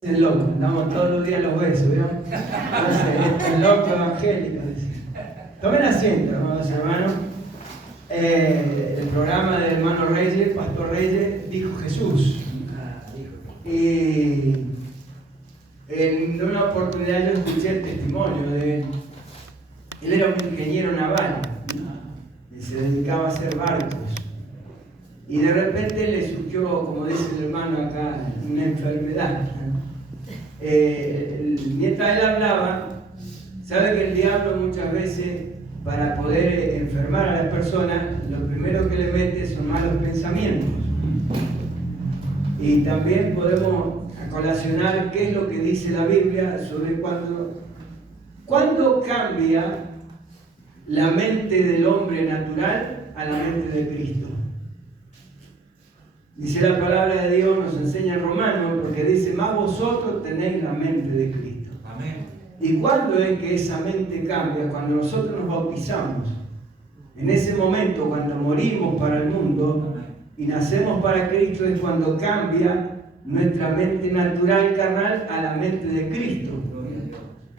El loco, andamos todos los días los besos, ¿vieron? El loco evangélico. Tomen asiento, hermanos. El programa del hermano Reyes, Pastor Reyes, dijo Jesús. Y en una oportunidad yo escuché el testimonio de él. Él era un ingeniero naval y se dedicaba a hacer barcos. Y de repente le surgió, como dice el hermano acá, una enfermedad. Mientras él hablaba, sabe que el diablo muchas veces, para poder enfermar a las personas, lo primero que le mete son malos pensamientos. Y también podemos colacionar qué es lo que dice la Biblia sobre cuándo cambia la mente del hombre natural a la mente de Cristo. Dice la palabra de Dios, nos enseña en Romanos, porque dice, más vosotros tenéis la mente de Cristo. Amén. ¿Y cuándo es que esa mente cambia? Cuando nosotros nos bautizamos. En ese momento, cuando morimos para el mundo y nacemos para Cristo, es cuando cambia nuestra mente natural, carnal, a la mente de Cristo.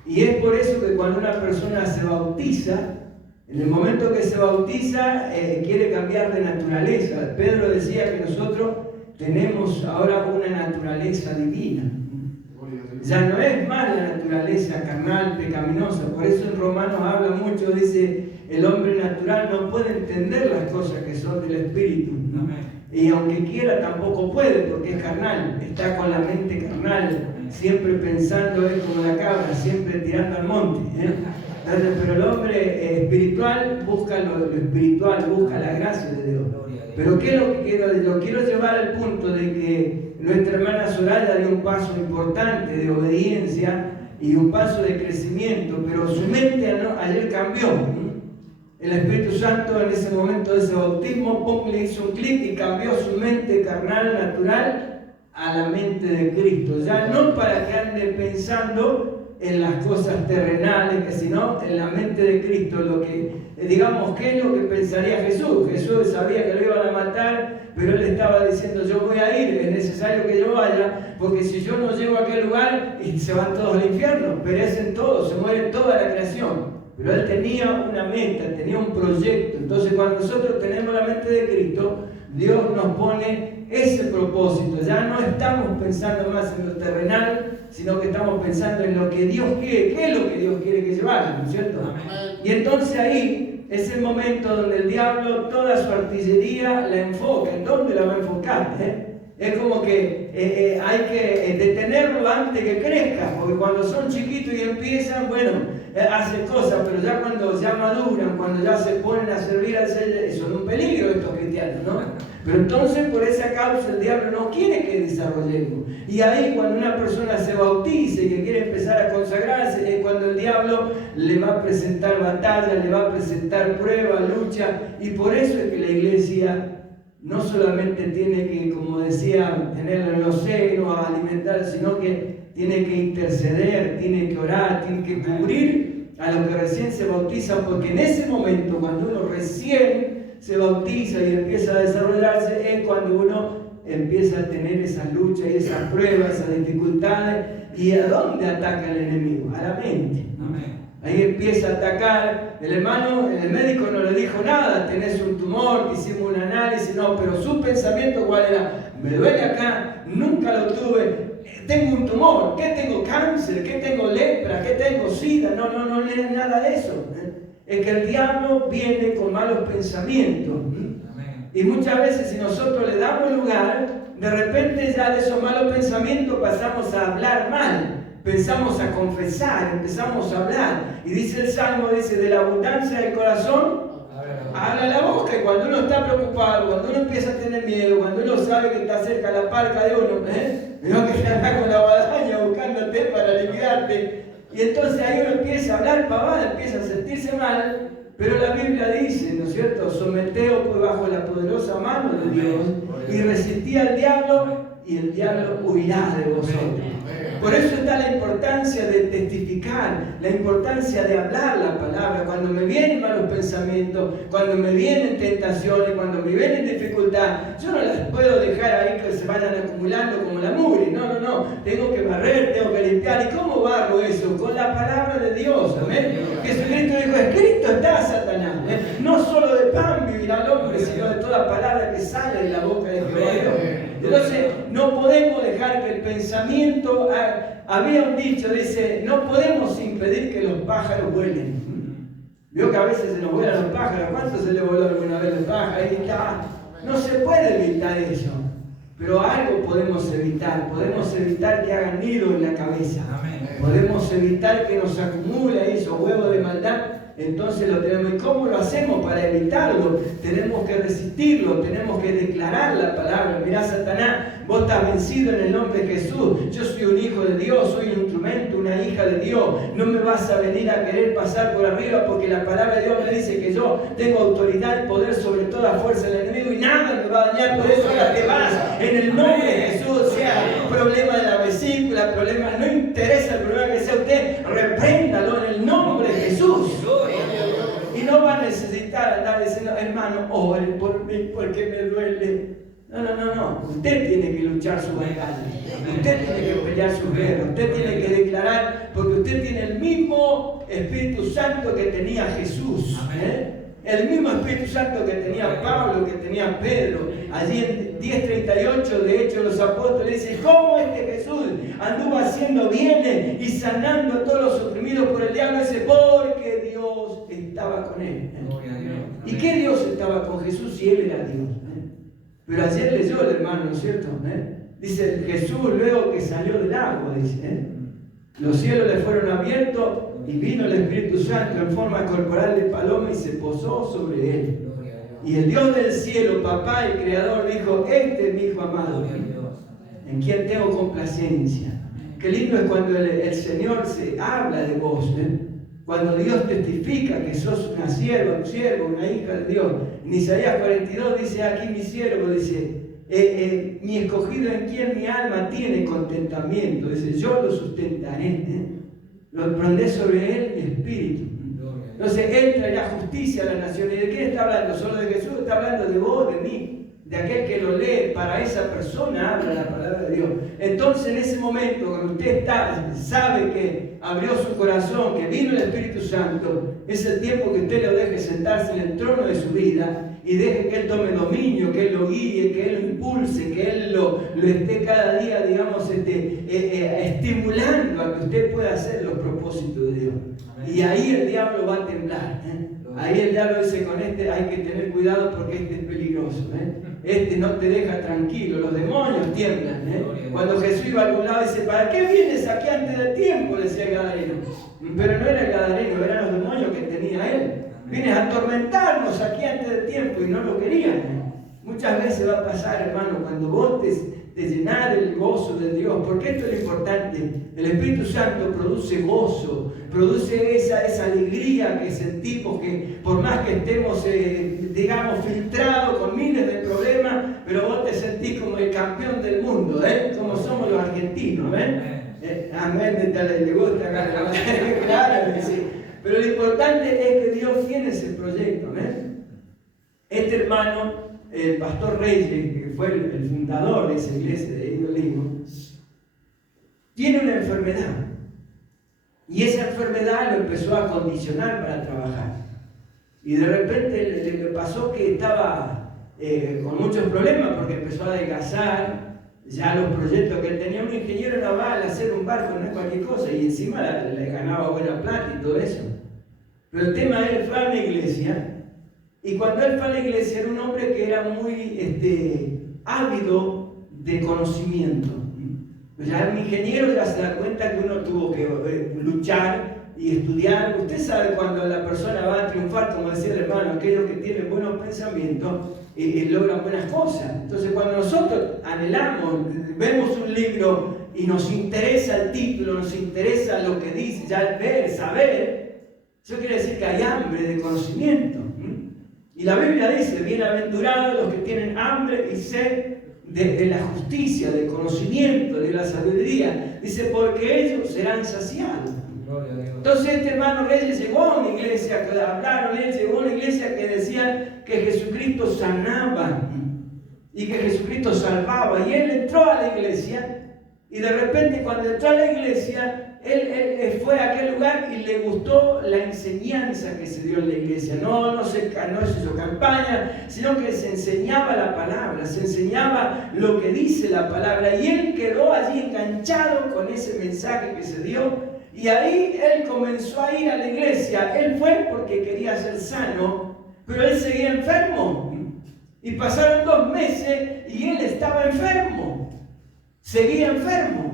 Y es por eso que cuando una persona se bautiza, en el momento que se bautiza, quiere cambiar de naturaleza. Pedro decía que nosotros tenemos ahora una naturaleza divina. Ya no es más la naturaleza carnal, pecaminosa. Por eso en Romanos habla mucho, dice, el hombre natural no puede entender las cosas que son del Espíritu. Y aunque quiera tampoco puede, porque es carnal. Está con la mente carnal, siempre pensando, es como la cabra, siempre tirando al monte. Pero el hombre espiritual busca lo espiritual, busca la gracia de Dios. Pero ¿qué es lo que quiero? Lo quiero llevar al punto de que nuestra hermana Soraya dio un paso importante de obediencia y un paso de crecimiento, pero su mente ayer cambió. El Espíritu Santo en ese momento de ese bautismo le hizo un clic y cambió su mente carnal, natural, a la mente de Cristo. Ya no para que ande pensando en las cosas terrenales, sino en la mente de Cristo, lo que, digamos, ¿qué es lo que pensaría Jesús? Jesús sabía que lo iban a matar, pero él estaba diciendo, yo voy a ir, es necesario que yo vaya, porque si yo no llego a aquel lugar, y se van todos al infierno, perecen todos, se muere toda la creación. Pero él tenía una meta, tenía un proyecto. Entonces cuando nosotros tenemos la mente de Cristo, Dios nos pone ese propósito. Ya no estamos pensando más en lo terrenal, sino que estamos pensando en lo que Dios quiere. ¿Qué es lo que Dios quiere que llevamos? ¿No es cierto? Amén. Y entonces ahí es el momento donde el diablo toda su artillería la enfoca. ¿En dónde la va a enfocar? Es como que hay que detenerlo antes que crezca, porque cuando son chiquitos y empiezan, bueno, hacen cosas, pero ya cuando ya maduran, cuando ya se ponen a servir al Señor, son un peligro estos cristianos, ¿no? Pero entonces por esa causa el diablo no quiere que desarrollemos. Y ahí cuando una persona se bautice y que quiere empezar a consagrarse, es cuando el diablo le va a presentar batalla, le va a presentar prueba, lucha, y por eso es que la iglesia no solamente tiene que, como decía, tenerlo en los senos, alimentar, sino que tiene que interceder, tiene que orar, tiene que cubrir a los que recién se bautizan, porque en ese momento, cuando uno recién se bautiza y empieza a desarrollarse, es cuando uno empieza a tener esas luchas y esas pruebas, esas dificultades. ¿Y a dónde ataca el enemigo? A la mente. Amén. Ahí empieza a atacar. El hermano, el médico no le dijo nada, tenés un tumor, hicimos un análisis, no, pero su pensamiento ¿cuál era? Me duele acá, nunca lo tuve, tengo un tumor, ¿qué tengo? Cáncer, ¿qué tengo? Lepra, ¿qué tengo? Sida, no es nada de eso. Es que el diablo viene con malos pensamientos. Y muchas veces si nosotros le damos lugar, de repente ya de esos malos pensamientos pasamos a hablar mal. Empezamos a confesar, empezamos a hablar. Y dice el Salmo, dice, de la abundancia del corazón, habla la boca. Y cuando uno está preocupado, cuando uno empieza a tener miedo, cuando uno sabe que está cerca la parca de uno, no que está con la guadaña buscándote para liquidarte. Y entonces ahí uno empieza a hablar pavada, empieza a sentirse mal. Pero la Biblia dice, ¿no es cierto? Someteos pues bajo la poderosa mano de Dios y resistí al diablo y el diablo huirá de vosotros. Por eso está la importancia importancia de testificar, la importancia de hablar la palabra. Cuando me vienen malos pensamientos, cuando me vienen tentaciones, cuando me vienen dificultad, yo no las puedo dejar ahí que se vayan acumulando como la mugre. No. Tengo que barrer, tengo que limpiar. ¿Y cómo barro eso? Con la palabra de Dios. ¿Amén? Jesucristo dijo, escrito está, Satanás. No solo de pan vivirá el hombre, sino de toda palabra que sale de la boca de Jehová. Entonces, no podemos dejar que el pensamiento, había un dicho, dice, no podemos impedir que los pájaros vuelen. Vio que a veces se nos vuelan los pájaros. ¿Cuánto se le voló alguna vez los pájaros? No se puede evitar eso. Pero algo podemos evitar que hagan nido en la cabeza. Podemos evitar que nos acumule ahí esos huevos de maldad. Entonces lo tenemos. ¿Y cómo lo hacemos para evitarlo? Tenemos que resistirlo, tenemos que declarar la palabra. Mirá, Satanás, vos estás vencido en el nombre de Jesús. Yo soy un hijo de Dios, soy un instrumento, una hija de Dios. No me vas a venir a querer pasar por arriba, porque la palabra de Dios me dice que yo tengo autoridad y poder sobre toda fuerza del enemigo y nada me va a dañar. Por eso ahora te vas en el nombre de Jesús. Sea problema de la vesícula, problema, no interesa el problema que sea usted, repréndalo en el nombre de Jesús. Y no va a necesitar andar diciendo, hermano, ore por mí porque me duele. No. Usted tiene que luchar su batalla. Usted tiene que pelear su guerra. Usted tiene que declarar, porque usted tiene el mismo Espíritu Santo que tenía Jesús. El mismo Espíritu Santo que tenía Pablo, que tenía Pedro. Allí en 10:38, de hecho, los apóstoles dicen, ¿cómo Jesús anduvo haciendo bienes y sanando a todos los oprimidos por el diablo? Dice, porque Dios estaba con él. ¿Y qué Dios estaba con Jesús si él era Dios? Pero ayer leyó el hermano, ¿no es cierto? Dice, Jesús luego que salió del agua, dice, los cielos le fueron abiertos y vino el Espíritu Santo en forma corporal de paloma y se posó sobre él. Y el Dios del cielo, papá y creador, dijo, este es mi hijo amado, en quien tengo complacencia. Qué lindo es cuando el Señor se habla de vos, cuando Dios testifica que sos una sierva, un siervo, una hija de Dios. En Isaías 42 dice, aquí mi siervo, dice, mi escogido en quien mi alma tiene contentamiento. Dice, yo lo sustentaré, lo pondré sobre él mi espíritu. Entonces él traerá justicia a la nación. ¿Y de quién está hablando? Solo de Jesús. Está hablando de vos, de mí, de aquel que lo lee. Para esa persona habla la palabra de Dios. Entonces en ese momento, cuando usted sabe que abrió su corazón, que vino el Espíritu Santo, es el tiempo que usted lo deje sentarse en el trono de su vida y deje que Él tome dominio, que Él lo guíe, que Él lo impulse, que Él lo esté cada día, digamos, estimulando a que usted pueda hacer los propósitos de Dios. Y ahí el diablo va a temblar. Ahí el diablo dice, con este hay que tener cuidado porque este es peligroso. Este no te deja tranquilo, los demonios tiemblan. Cuando Jesús iba a algún lado dice, ¿para qué vienes aquí antes del tiempo? Decía el gadareno. Pero no era el gadareno, eran los demonios que tenía él. Vienes a atormentarnos aquí antes del tiempo y no lo querían. Muchas veces va a pasar, hermano, cuando vos te llenar el gozo de Dios, porque esto es lo importante. El Espíritu Santo produce gozo, produce esa alegría que sentimos, que por más que estemos, digamos, filtrados con miles de problemas, pero vos te sentís como el campeón del mundo, como somos los argentinos, amén, le gusta acá, claro que sí. Pero lo importante es que Dios tiene ese proyecto, Este hermano, el pastor Reyes, que fue el fundador de esa iglesia de Indolimo, tiene una enfermedad. Y esa enfermedad lo empezó a condicionar para trabajar. Y de repente le pasó que estaba con muchos problemas porque empezó a adelgazar. Ya los proyectos que él tenía, un ingeniero naval, hacer un barco no es cualquier cosa, y encima le ganaba buena plata y todo eso. Pero el tema es, él fue a la iglesia, y cuando él fue a la iglesia era un hombre que era muy ávido de conocimiento. Ya el ingeniero ya se da cuenta que uno tuvo que luchar y estudiar. Usted sabe cuando la persona va a triunfar, como decía el hermano, aquellos que tienen buenos pensamientos logran buenas cosas. Entonces cuando nosotros anhelamos, vemos un libro y nos interesa el título, nos interesa lo que dice, ya ver, saber, eso quiere decir que hay hambre de conocimiento. Y la Biblia dice, bienaventurados los que tienen hambre y sed de la justicia, del conocimiento, de la sabiduría. Dice, porque ellos serán saciados. Entonces este hermano Reyes llegó a una iglesia que hablaron, él llegó a una iglesia que decía que Jesucristo sanaba y que Jesucristo salvaba. Y él entró a la iglesia y de repente cuando entró a la iglesia, él fue a aquel lugar y le gustó la enseñanza que se dio en la iglesia. No se hizo campaña, sino que se enseñaba la palabra, se enseñaba lo que dice la palabra. Y él quedó allí enganchado con ese mensaje que se dio. Y ahí él comenzó a ir a la iglesia. Él fue porque quería ser sano, pero él seguía enfermo. Y pasaron 2 meses y él estaba enfermo. Seguía enfermo.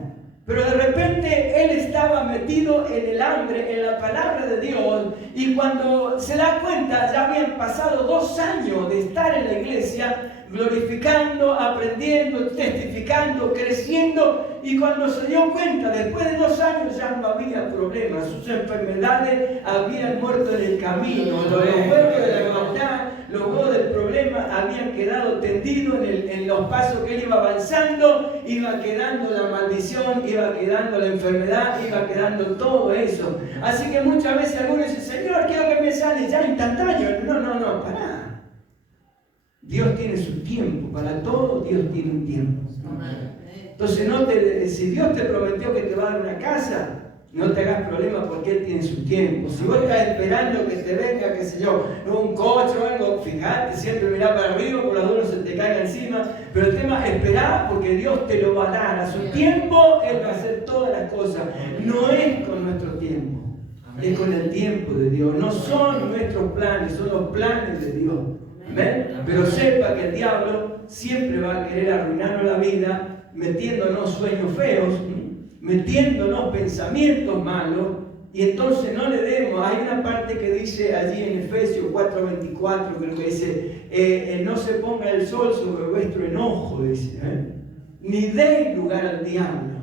Pero de repente él estaba metido en el hambre, en la palabra de Dios. Y cuando se da cuenta, ya habían pasado 2 años de estar en la iglesia, glorificando, aprendiendo, testificando, creciendo. Y cuando se dio cuenta, después de 2 años ya no había problemas. Sus enfermedades habían muerto en el camino. Los huevos de la maldad, los huevos del problema habían quedado tendidos en los pasos que él iba avanzando. Iba quedando la maldición, iba quedando la enfermedad, iba quedando todo eso. Así que muchas veces algunos dicen, Señor, quiero que me sane ya instantáneo. No, pará. Dios tiene su tiempo, para todo Dios tiene un tiempo. Entonces, si Dios te prometió que te va a dar una casa, no te hagas problema porque Él tiene su tiempo. Si vos estás esperando que te venga, qué sé yo, un coche o algo, fíjate, siempre mirá para arriba, por las dudas se te caiga encima. Pero el tema es esperar porque Dios te lo va a dar. A su tiempo Él va a hacer todas las cosas. No es con nuestro tiempo, es con el tiempo de Dios. No son nuestros planes, son los planes de Dios. ¿Ven? Pero sepa que el diablo siempre va a querer arruinarnos la vida, metiéndonos sueños feos, metiéndonos pensamientos malos, y entonces no le demos. Hay una parte que dice allí en Efesios 4:24, creo que dice, no se ponga el sol sobre vuestro enojo, dice, ni deis lugar al diablo.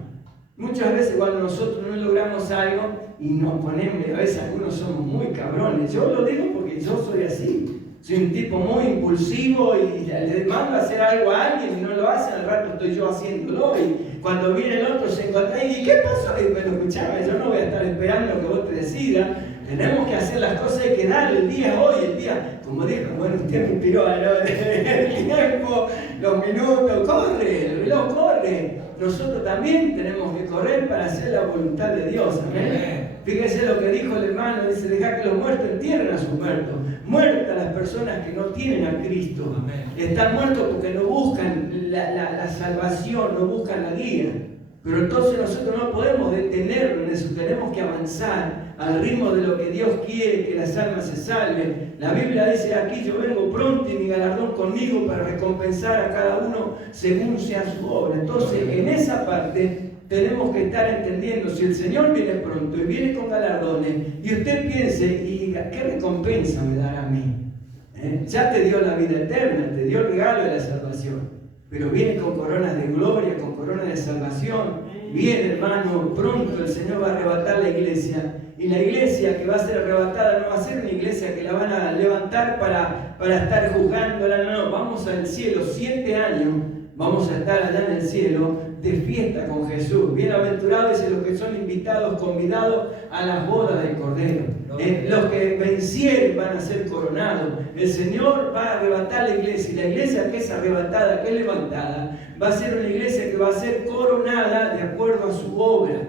Muchas veces cuando nosotros no logramos algo y nos ponemos, a veces algunos somos muy cabrones, yo lo digo porque yo soy así. Soy un tipo muy impulsivo y le mando a hacer algo a alguien y no lo hace, al rato estoy yo haciéndolo. Y cuando viene el otro se encuentra y ¿qué pasó? Y bueno, escuchame, yo no voy a estar esperando que vos te decidas. Tenemos que hacer las cosas, hay que darle. El día es hoy, el día, como dijo, bueno, usted me inspiró, ¿no? El tiempo, los minutos, corre, el reloj corre. Nosotros también tenemos que correr para hacer la voluntad de Dios, amén. Fíjense lo que dijo el hermano, dice, deja que los muertos entierren a sus muertos. Muertas las personas que no tienen a Cristo. Amén. Están muertos porque no buscan la salvación, no buscan la guía. Pero entonces nosotros no podemos detenernos en eso, tenemos que avanzar al ritmo de lo que Dios quiere, que las almas se salven. La Biblia dice aquí, yo vengo pronto y mi galardón conmigo para recompensar a cada uno según sea su obra. Entonces en esa parte tenemos que estar entendiendo, si el Señor viene pronto y viene con galardones, y usted piense, y diga, ¿qué recompensa me dará a mí? Ya te dio la vida eterna, te dio el regalo de la salvación, pero viene con coronas de gloria, con coronas de salvación. Viene, hermano, pronto el Señor va a arrebatar la iglesia, y la iglesia que va a ser arrebatada no va a ser una iglesia que la van a levantar para estar juzgándola, no, vamos al cielo, 7 años vamos a estar allá en el cielo de fiesta con Jesús. Bienaventurados los que son invitados, convidados a las bodas del Cordero. Los que vencieron van a ser coronados. El Señor va a arrebatar la iglesia, y la iglesia que es arrebatada, que es levantada, va a ser una iglesia que va a ser coronada de acuerdo a su obra.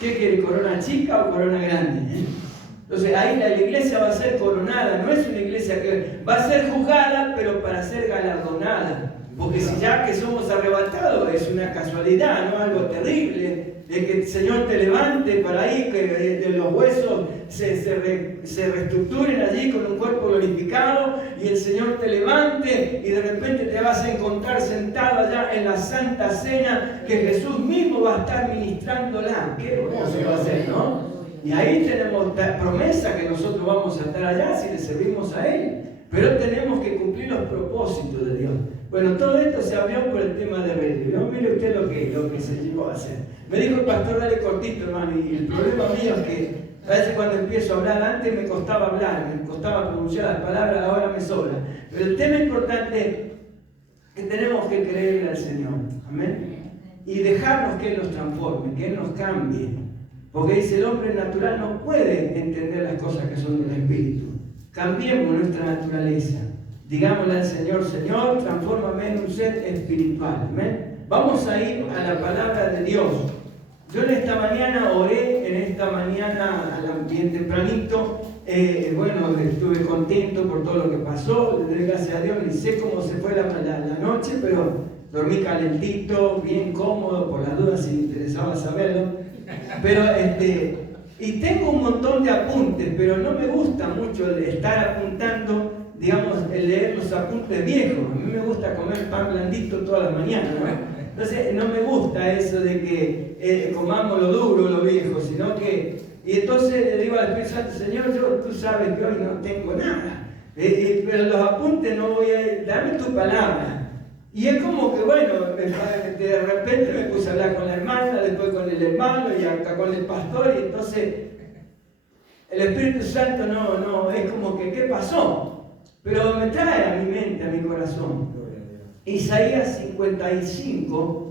¿Qué quiere? ¿Corona chica o corona grande? Entonces ahí la iglesia va a ser coronada, no es una iglesia que va a ser juzgada, pero para ser galardonada. Porque si ya que somos arrebatados, es una casualidad, no algo terrible, de que el Señor te levante para ahí, que de los huesos se reestructuren allí con un cuerpo glorificado, y el Señor te levante y de repente te vas a encontrar sentado allá en la Santa Cena, que Jesús mismo va a estar ministrándola. Qué hermoso va a ser, ¿no? Y ahí tenemos la promesa que nosotros vamos a estar allá si le servimos a Él. Pero tenemos que cumplir los propósitos de Dios. Bueno, todo esto se abrió por el tema de redes, ¿no? Mire usted lo que se llegó a hacer. Me dijo el pastor, dale cortito, hermano, y el problema mío es que a veces cuando empiezo a hablar, antes me costaba hablar, me costaba pronunciar las palabras, ahora me sobra. Pero el tema importante que tenemos que creerle al Señor. Amén. Y dejarnos que Él nos transforme, que Él nos cambie. Porque dice, el hombre natural no puede entender las cosas que son del Espíritu. Cambiemos nuestra naturaleza. Digámosle al Señor, Señor, transfórmame en un ser espiritual. ¿Amén? Vamos a ir a la palabra de Dios. Yo en esta mañana oré, bien tempranito. Bueno, estuve contento por todo lo que pasó. Le doy gracias a Dios. Ni sé cómo se fue la noche, pero dormí calentito, bien cómodo, por las dudas si me interesaba saberlo. Pero y tengo un montón de apuntes, pero no me gusta mucho estar apuntando, digamos, leer los apuntes viejos. A mí me gusta comer pan blandito toda la mañana, ¿no? Entonces no me gusta eso de que comamos lo duro, lo viejo, sino que... Y entonces le digo al Espíritu Santo, Señor, tú sabes que hoy no tengo nada, pero los apuntes no voy a... Dame tu palabra. Y es como que, bueno, de repente me puse a hablar con la hermana, después con el hermano y acá con el pastor, y entonces el Espíritu Santo no, es como que, ¿qué pasó? Pero me trae a mi mente, a mi corazón. Isaías 55.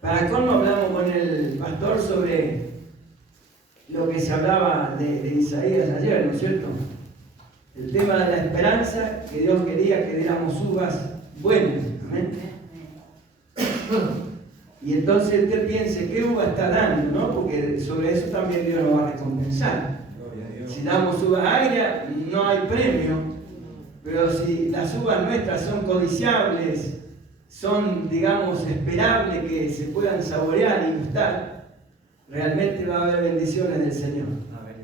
Para cómo hablamos con el pastor sobre lo que se hablaba de Isaías ayer, ¿no es cierto? El tema de la esperanza, que Dios quería que diéramos uvas buenas. ¿Amén? Y entonces usted piense, ¿qué uva está dando? ¿No? Porque sobre eso también Dios nos va a recompensar. Si damos uvas agrias, no hay premio. Pero si las uvas nuestras son codiciables, son, digamos, esperables, que se puedan saborear y gustar, realmente va a haber bendiciones del Señor.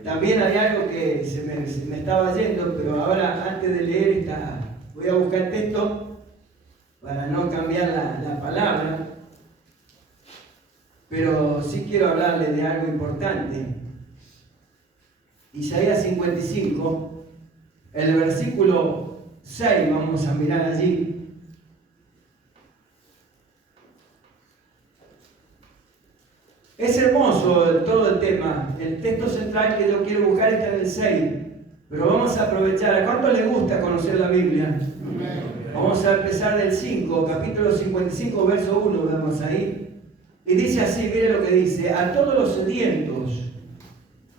También hay algo que se me estaba yendo, pero ahora antes de leer voy a buscar el texto para no cambiar la palabra, pero sí quiero hablarle de algo importante. Isaías 55, el versículo 6, vamos a mirar allí. Es hermoso todo el tema. El texto central que yo quiero buscar está en el 6. Pero vamos a aprovechar. ¿A cuánto les gusta conocer la Biblia? Vamos a empezar del 5, capítulo 55, verso 1. Vamos ahí. Y dice así, mire lo que dice. A todos los sedientos.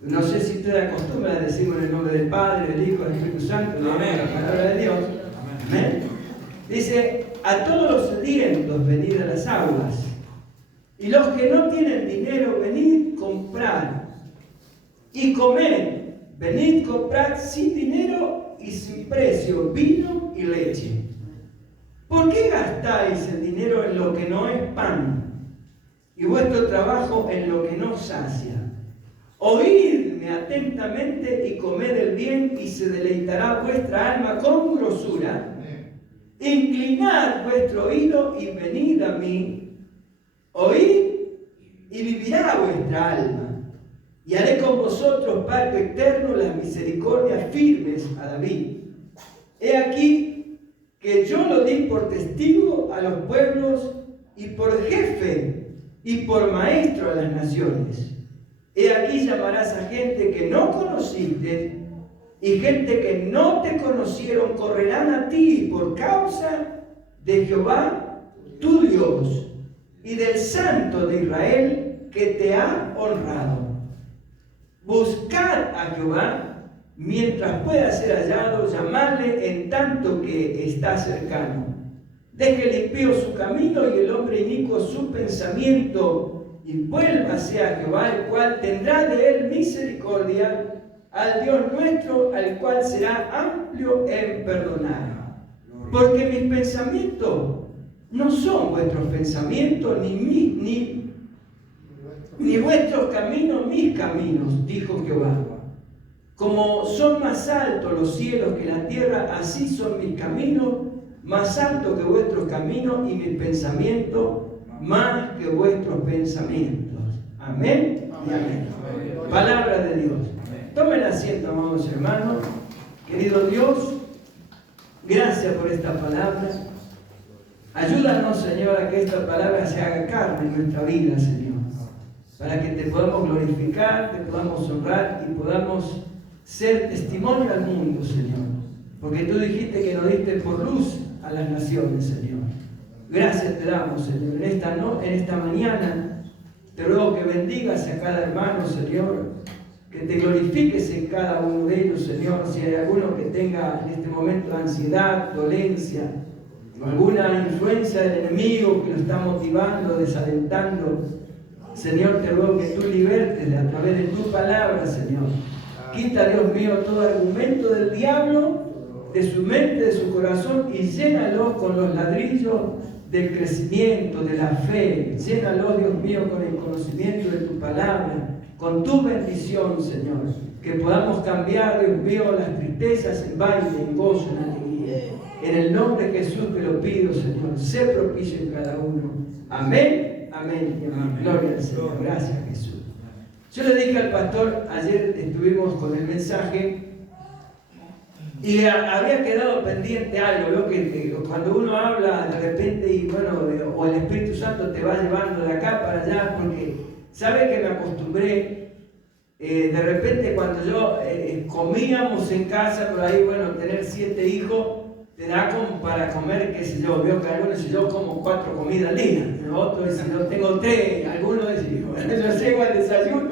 No sé si usted acostumbra a decirlo en el nombre del Padre, del Hijo, del Espíritu Santo. Amén. La palabra de Dios. Amén. Dice, a todos los sedientos venid a las aguas. Y los que no tienen dinero, venid comprar y comed. Venid comprar sin dinero y sin precio vino y leche. ¿Por qué gastáis el dinero en lo que no es pan y vuestro trabajo en lo que no sacia? Oídme atentamente y comed el bien y se deleitará vuestra alma con grosura. Inclinad vuestro oído y venid a mí. Oíd y vivirá vuestra alma, y haré con vosotros pacto eterno, las misericordias firmes a David. He aquí que yo lo di por testigo a los pueblos y por jefe y por maestro a las naciones. He aquí llamarás a gente que no conociste, y gente que no te conocieron correrán a ti por causa de Jehová tu Dios y del Santo de Israel que te ha honrado. Buscad a Jehová mientras pueda ser hallado, llamadle en tanto que está cercano. Deje el impío su camino y el hombre inicuo su pensamiento, y vuélvase a Jehová, el cual tendrá de él misericordia, al Dios nuestro, al cual será amplio en perdonar. Porque mis pensamientos no son vuestros pensamientos, ni vuestros caminos mis caminos, dijo Jehová. Como son más altos los cielos que la tierra, así son mis caminos, más altos que vuestros caminos, y mis pensamientos más que vuestros pensamientos. Amén y amén. Palabra de Dios. Tomen asiento, amados hermanos. Querido Dios, gracias por esta palabra. Ayúdanos, Señor, a que esta palabra se haga carne en nuestra vida, Señor, para que te podamos glorificar, te podamos honrar y podamos ser testimonio al mundo, Señor. Porque tú dijiste que nos diste por luz a las naciones, Señor. Gracias te damos, Señor. En esta mañana te ruego que bendigas a cada hermano, Señor. Que te glorifiques en cada uno de ellos, Señor. Si hay alguno que tenga en este momento ansiedad, dolencia, o alguna influencia del enemigo que lo está motivando, desalentando, Señor, te ruego que tú libertes a través de tu palabra, Señor. Quita, Dios mío, todo argumento del diablo de su mente, de su corazón, y llénalo con los ladrillos del crecimiento, de la fe. Llénalo, Dios mío, con el conocimiento de tu palabra, con tu bendición, Señor. Que podamos cambiar, Dios mío, las tristezas en baile, en gozo, en alegría. En el nombre de Jesús te lo pido, Señor. Sé propicio en cada uno. Amén, amén y amén. Gloria al Señor. Gracias, Jesús. Yo le dije al pastor, ayer estuvimos con el mensaje, y había quedado pendiente algo, ¿no? Que cuando uno habla de repente, y bueno, o el Espíritu Santo te va llevando de acá para allá, porque sabe que me acostumbré, de repente cuando yo comíamos en casa, por ahí, bueno, tener 7 hijos, te da como para comer, qué sé yo, veo que algunos dicen, yo como 4 comidas al día, otros dicen, yo tengo 3, algunos dicen, bueno, yo llego al desayuno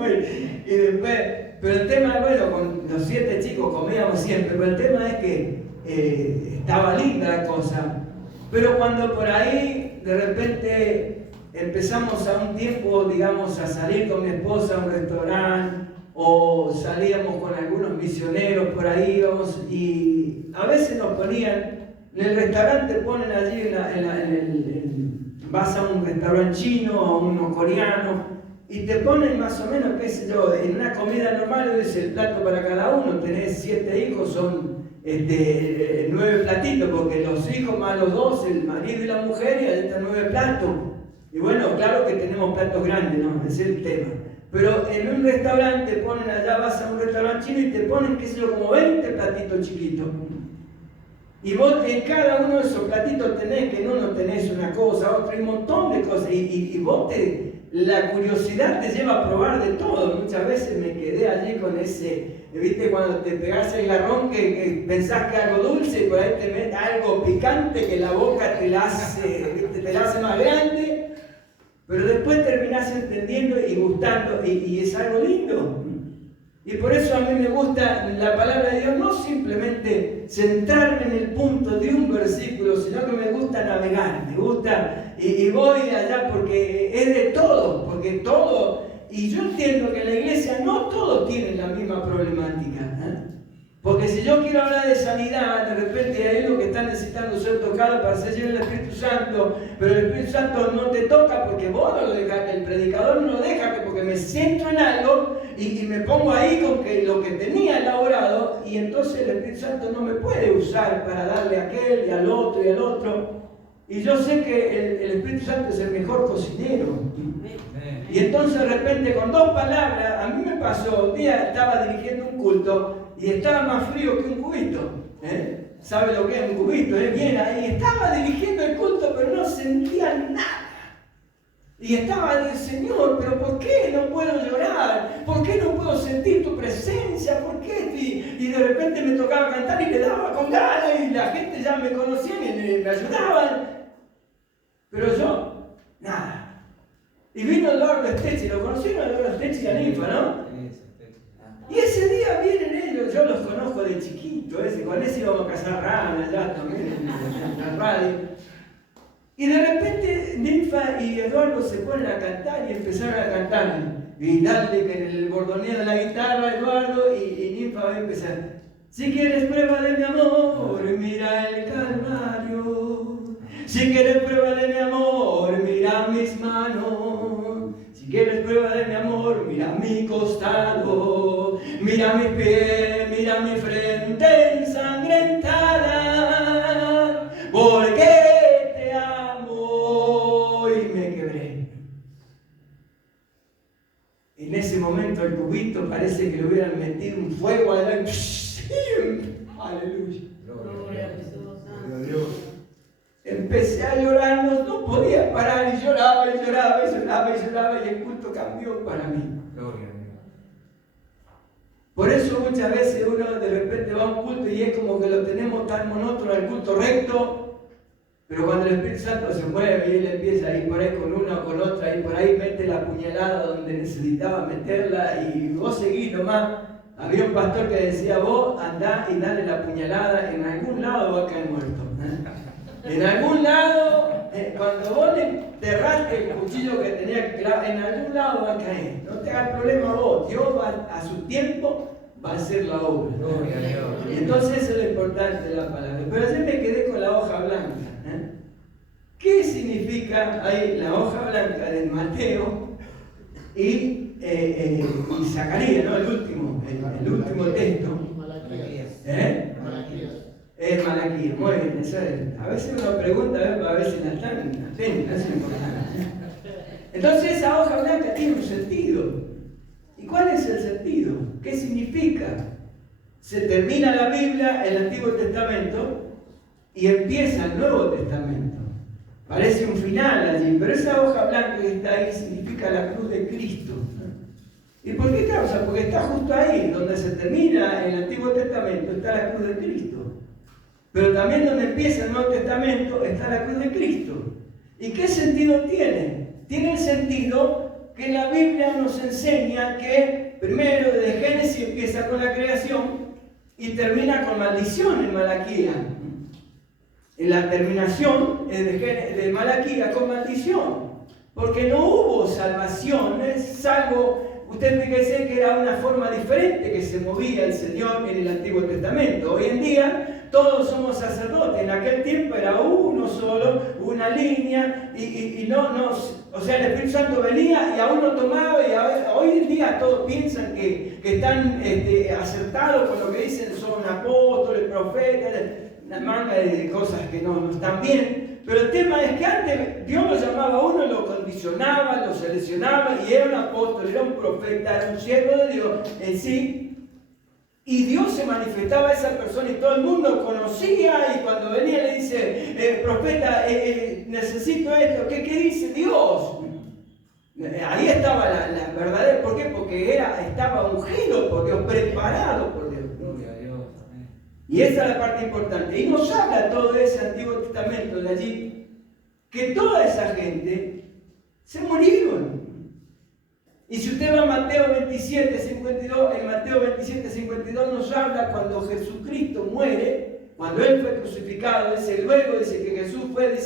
y después, pero el tema, bueno, con los 7 chicos comíamos siempre, pero el tema es que estaba linda la cosa, pero cuando por ahí de repente empezamos a un tiempo, digamos, a salir con mi esposa a un restaurante, o salíamos con algunos misioneros por ahí, íbamos, y a veces nos ponían, en el restaurante ponen allí, vas a un restaurante chino, a uno coreano, y te ponen más o menos, qué sé yo, en una comida normal es el plato para cada uno, tenés 7 hijos, son 9 platitos, porque los hijos más los 2, el marido y la mujer, y ahí están 9 platos. Y bueno, claro que tenemos platos grandes, ¿no? Ese es el tema. Pero en un restaurante ponen allá, vas a un restaurante chino y te ponen, qué sé yo, como 20 platitos chiquitos. Y vos en cada uno de esos platitos tenés, que en uno tenés una cosa, otro, y un montón de cosas. Y vos la curiosidad te lleva a probar de todo. Muchas veces me quedé allí con ese, viste, cuando te pegás el garrón que pensás que algo dulce y por ahí te metes algo picante que la boca te la hace, ¿viste? Te la hace más grande. Pero después terminás entendiendo y gustando, y es algo lindo. Y por eso a mí me gusta la palabra de Dios, no simplemente centrarme en el punto de un versículo, sino que me gusta navegar, me gusta, y voy allá porque es de todo, porque todo, y yo entiendo que en la iglesia no todos tienen la misma problemática, ¿eh? Porque si yo quiero hablar de sanidad, de repente hay uno que está necesitando ser tocado para ser lleno del Espíritu Santo, pero el Espíritu Santo no te toca porque vos no lo dejas, el predicador no lo deja, porque me siento en algo y me pongo ahí con que lo que tenía elaborado, y entonces el Espíritu Santo no me puede usar para darle a aquel y al otro y al otro. Y yo sé que el Espíritu Santo es el mejor cocinero. Y entonces de repente con 2 palabras, a mí me pasó, un día estaba dirigiendo un culto y estaba más frío que un cubito. ¿Sabe lo que es un cubito? Bien ahí, estaba dirigiendo el culto pero no sentía nada. Y estaba diciendo, Señor, pero ¿por qué no puedo llorar? ¿Por qué no puedo sentir tu presencia? ¿Por qué? Y de repente me tocaba cantar y le daba con ganas y la gente ya me conocía y me ayudaban. Pero yo, nada. Y vino Eduardo Estechi, ¿lo conocieron Eduardo Estechi y a Ninfa, no? Y ese día vienen ellos, yo los conozco de chiquito, con ese íbamos a cazar ranas allá también en la radio. Y de repente Ninfa y Eduardo se ponen a cantar y empezaron a cantar. Y dale que en el bordoneo de la guitarra Eduardo y Ninfa va a empezar. Si quieres prueba de mi amor, mira el Calvario. Si quieres prueba de mi amor, mira mis manos. Si quieres prueba de mi amor, mira mi costado. Mira mis pies, mira mi frente ensangrentada. Porque te amo y me quebré. En ese momento el cubito parece que le hubieran metido un fuego adelante. Aleluya. Gloria a Dios. Empecé a llorar, no podía parar y lloraba y lloraba y lloraba y lloraba y el culto cambió para mí. Gloria a Dios. Por eso muchas veces uno de repente va a un culto y es como que lo tenemos tan monótono el culto recto, pero cuando el Espíritu Santo se mueve y él empieza a ir por ahí con una o con otra y por ahí mete la puñalada donde necesitaba meterla y vos seguís nomás. Había un pastor que decía, vos andá y dale la puñalada, en algún lado va a caer muerto. En algún lado, cuando vos le enterraste el cuchillo que tenía que clavar, en algún lado va a caer. No te hagas problema vos, Dios va a su tiempo va a hacer la obra. Y entonces eso es lo importante de la palabra. Pero ayer me quedé con la hoja blanca. ¿Qué significa ahí la hoja blanca de Mateo y Zacarías, ¿no? El último texto? Malaquías, muy bien, eso es. A veces uno pregunta, a ver si no están atentos, eso es importante. Entonces esa hoja blanca tiene un sentido. ¿Y cuál es el sentido? ¿Qué significa? Se termina la Biblia, el Antiguo Testamento, y empieza el Nuevo Testamento. Parece un final allí, pero esa hoja blanca que está ahí significa la cruz de Cristo. ¿Y por qué causa? Porque está justo ahí, donde se termina el Antiguo Testamento, está la cruz de Cristo. Pero también donde empieza el Nuevo Testamento está la cruz de Cristo. ¿Y qué sentido tiene? Tiene el sentido que la Biblia nos enseña que primero desde Génesis empieza con la creación y termina con maldición en Malaquías. En la terminación de Malaquías con maldición. Porque no hubo salvación, salvo, usted fíjese que era una forma diferente que se movía el Señor en el Antiguo Testamento. Hoy en día todos somos sacerdotes, en aquel tiempo era uno solo, una línea, o sea, el Espíritu Santo venía y a uno tomaba, y hoy en día todos piensan que están acertados con lo que dicen, son apóstoles, profetas, una manga de cosas que no están bien. Pero el tema es que antes Dios lo llamaba a uno, lo condicionaba, lo seleccionaba, y era un apóstol, era un profeta, era un siervo de Dios en sí. Y Dios se manifestaba a esa persona y todo el mundo conocía, y cuando venía le dice, profeta, necesito esto, ¿qué dice Dios? Ahí estaba la verdadera, ¿por qué? Porque estaba ungido por Dios, preparado por Dios. Gloria a Dios. Amén. Y esa es la parte importante. Y nos habla todo ese Antiguo Testamento de allí, que toda esa gente se murieron. Y si usted va a Mateo 27, 52, en Mateo 27, 52 nos habla cuando Jesucristo muere, cuando Él fue crucificado, dice, luego dice que Jesús fue,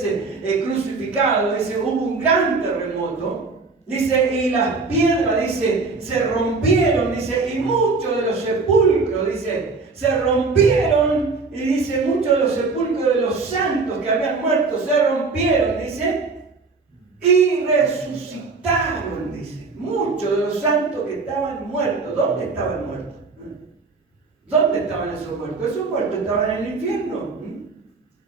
crucificado, dice, hubo un gran terremoto, dice, y las piedras, dice, se rompieron, dice, y muchos de los sepulcros, dice, se rompieron, y dice, muchos de los sepulcros de los santos que habían muerto se rompieron, dice, y resucitaron, dice. Muchos de los santos que estaban muertos. ¿Dónde estaban muertos? ¿Dónde estaban esos muertos? Esos muertos estaban en el infierno.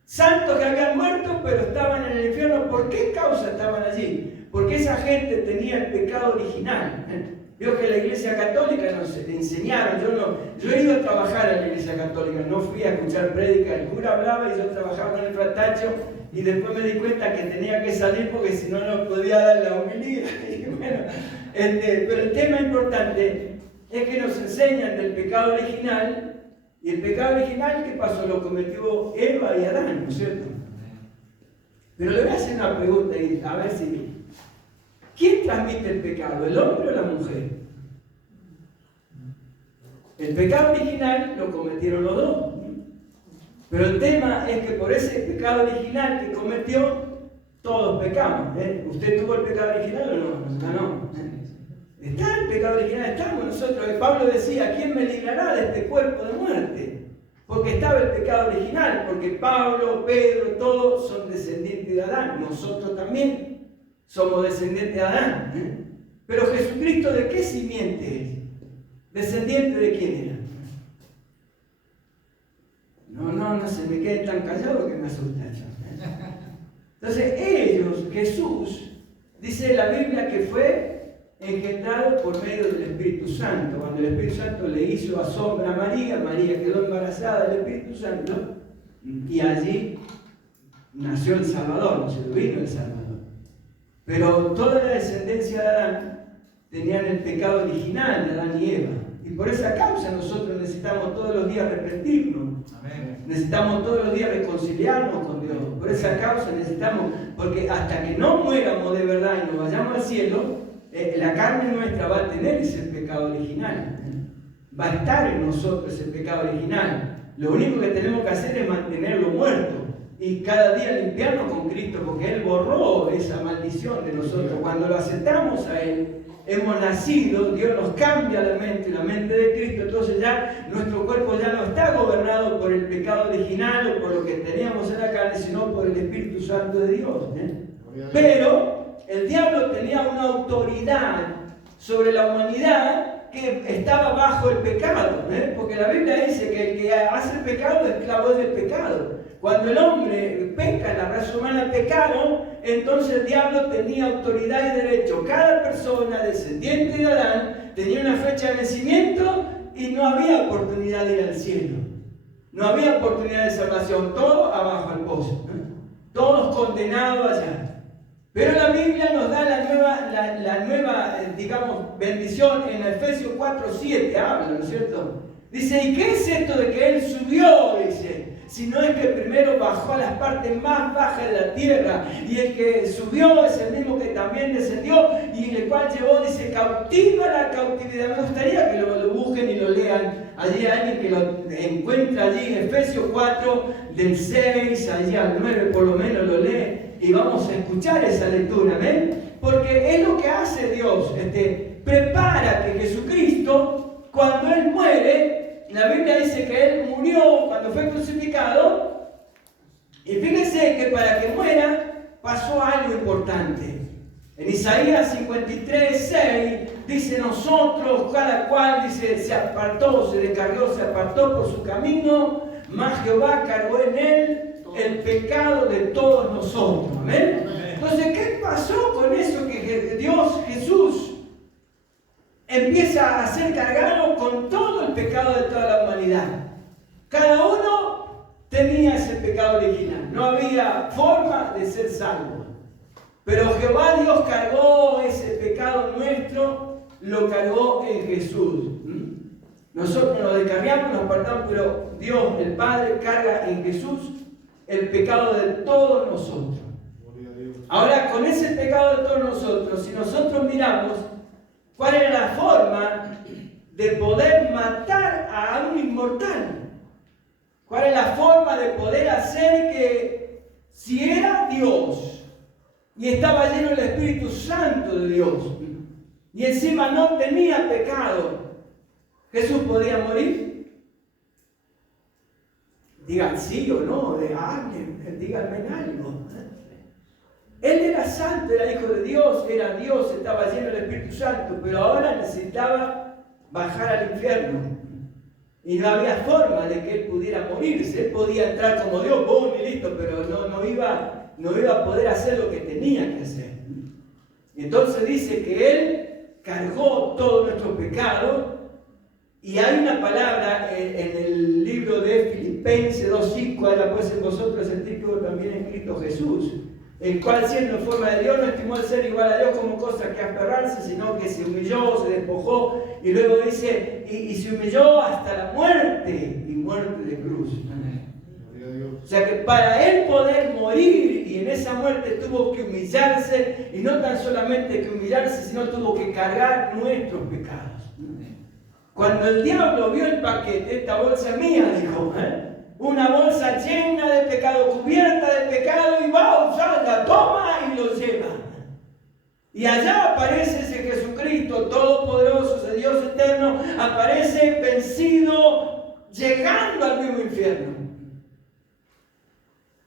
Santos que habían muerto, pero estaban en el infierno. ¿Por qué causa estaban allí? Porque esa gente tenía el pecado original. Veo que la Iglesia Católica nos enseñaron. Yo he ido a trabajar en la Iglesia Católica. No fui a escuchar prédica. El cura hablaba y yo trabajaba en el fratacho. Y después me di cuenta que tenía que salir porque si no, no podía dar la homilía. Y bueno, pero el tema importante es que nos enseñan del pecado original. Y el pecado original, ¿qué pasó? Lo cometió Eva y Adán, ¿no es cierto? Pero le voy a hacer una pregunta y a ver si... ¿Quién transmite el pecado? ¿El hombre o la mujer? El pecado original lo cometieron los dos. Pero el tema es que por ese pecado original que cometió, todos pecamos. ¿Usted tuvo el pecado original o no? No. Está el pecado original, estamos nosotros. Pablo decía, ¿quién me librará de este cuerpo de muerte? Porque estaba el pecado original, porque Pablo, Pedro, todos son descendientes de Adán. Nosotros también somos descendientes de Adán. Pero Jesucristo, ¿de qué simiente es? ¿Descendiente de quién era? No se me queden tan callados que me asustan. Entonces ellos, Jesús, dice la Biblia que fue engendrado por medio del Espíritu Santo. Cuando el Espíritu Santo le hizo asombro a María, María quedó embarazada del Espíritu Santo y allí nació el Salvador, se vino el Salvador. Pero toda la descendencia de Adán tenían el pecado original de Adán y Eva. Y por esa causa nosotros necesitamos todos los días arrepentirnos. Amén. Necesitamos todos los días reconciliarnos con Dios. Por esa causa necesitamos, porque hasta que no muéramos de verdad y nos vayamos al cielo, la carne nuestra va a tener ese pecado original. Va a estar en nosotros ese pecado original. Lo único que tenemos que hacer es mantenerlo muerto y cada día limpiarnos con Cristo, porque Él borró esa maldición de nosotros. Cuando lo aceptamos a Él, hemos nacido, Dios nos cambia la mente de Cristo, entonces ya nuestro cuerpo ya no está gobernado por el pecado original o por lo que teníamos en la carne, sino por el Espíritu Santo de Dios. Pero el diablo tenía una autoridad sobre la humanidad que estaba bajo el pecado, porque la Biblia dice que el que hace el pecado es esclavo del pecado. Cuando el hombre peca, la raza humana pecaron, entonces el diablo tenía autoridad y derecho. Cada persona descendiente de Adán tenía una fecha de vencimiento y no había oportunidad de ir al cielo. No había oportunidad de salvación, todo abajo al pozo, todos condenados allá. Pero la Biblia nos da la nueva, digamos, bendición en Efesios 4:7, habla, ¿no es cierto? Dice, ¿y qué es esto de que Él subió? Dice, si no es que primero bajó a las partes más bajas de la tierra, y el que subió es el mismo que también descendió, y el cual llevó, dice, cautiva la cautividad. Me gustaría que lo busquen y lo lean. Allí hay alguien que lo encuentra allí en Efesios 4, del 6, allí al 9 por lo menos lo lee. Y vamos a escuchar esa lectura, ¿ven? Porque es lo que hace Dios, prepara que Jesucristo, cuando Él muere, la Biblia dice que Él murió cuando fue crucificado, y fíjense que para que muera pasó algo importante. En Isaías 53:6 dice, nosotros, cada cual, dice, se apartó, se descargó, se apartó por su camino, mas Jehová cargó en Él el pecado de todos nosotros. ¿Amén? Entonces, ¿qué pasó con eso que Dios, Jesús, empieza a ser cargado con todo el pecado de toda la humanidad? Cada uno tenía ese pecado original. No había forma de ser salvo. Pero Jehová Dios cargó ese pecado nuestro, lo cargó en Jesús. Nosotros nos descargamos, nos apartamos, pero Dios, el Padre, carga en Jesús el pecado de todos nosotros. Ahora, con ese pecado de todos nosotros, si nosotros miramos cuál era la forma de poder matar a un inmortal, cuál es la forma de poder hacer que, si era Dios y estaba lleno del Espíritu Santo de Dios y encima no tenía pecado, ¿Jesús podía morir? Digan sí o no, díganme algo. Él era santo, era hijo de Dios, estaba lleno del Espíritu Santo, pero ahora necesitaba bajar al infierno. Y no había forma de que él pudiera morirse. Él podía entrar como Dios, ¡pum! Y listo, pero no iba a poder hacer lo que tenía que hacer. Y entonces dice que él cargó todo nuestro pecado. Y hay una palabra en el libro de Filipenses 2:5, ahora pues en vosotros el título también en Cristo Jesús, el cual siendo en forma de Dios no estimó el ser igual a Dios como cosa que aferrarse, sino que se humilló, se despojó, y luego dice, y se humilló hasta la muerte, y muerte de cruz. O sea que para él poder morir, y en esa muerte tuvo que humillarse, y no tan solamente que humillarse, sino tuvo que cargar nuestros pecados. Cuando el diablo vio el paquete, esta bolsa mía, dijo, una bolsa llena de pecado, cubierta de pecado, y va a usarla, toma y lo lleva. Y allá aparece ese Jesucristo todopoderoso, ese Dios eterno, aparece vencido, llegando al mismo infierno.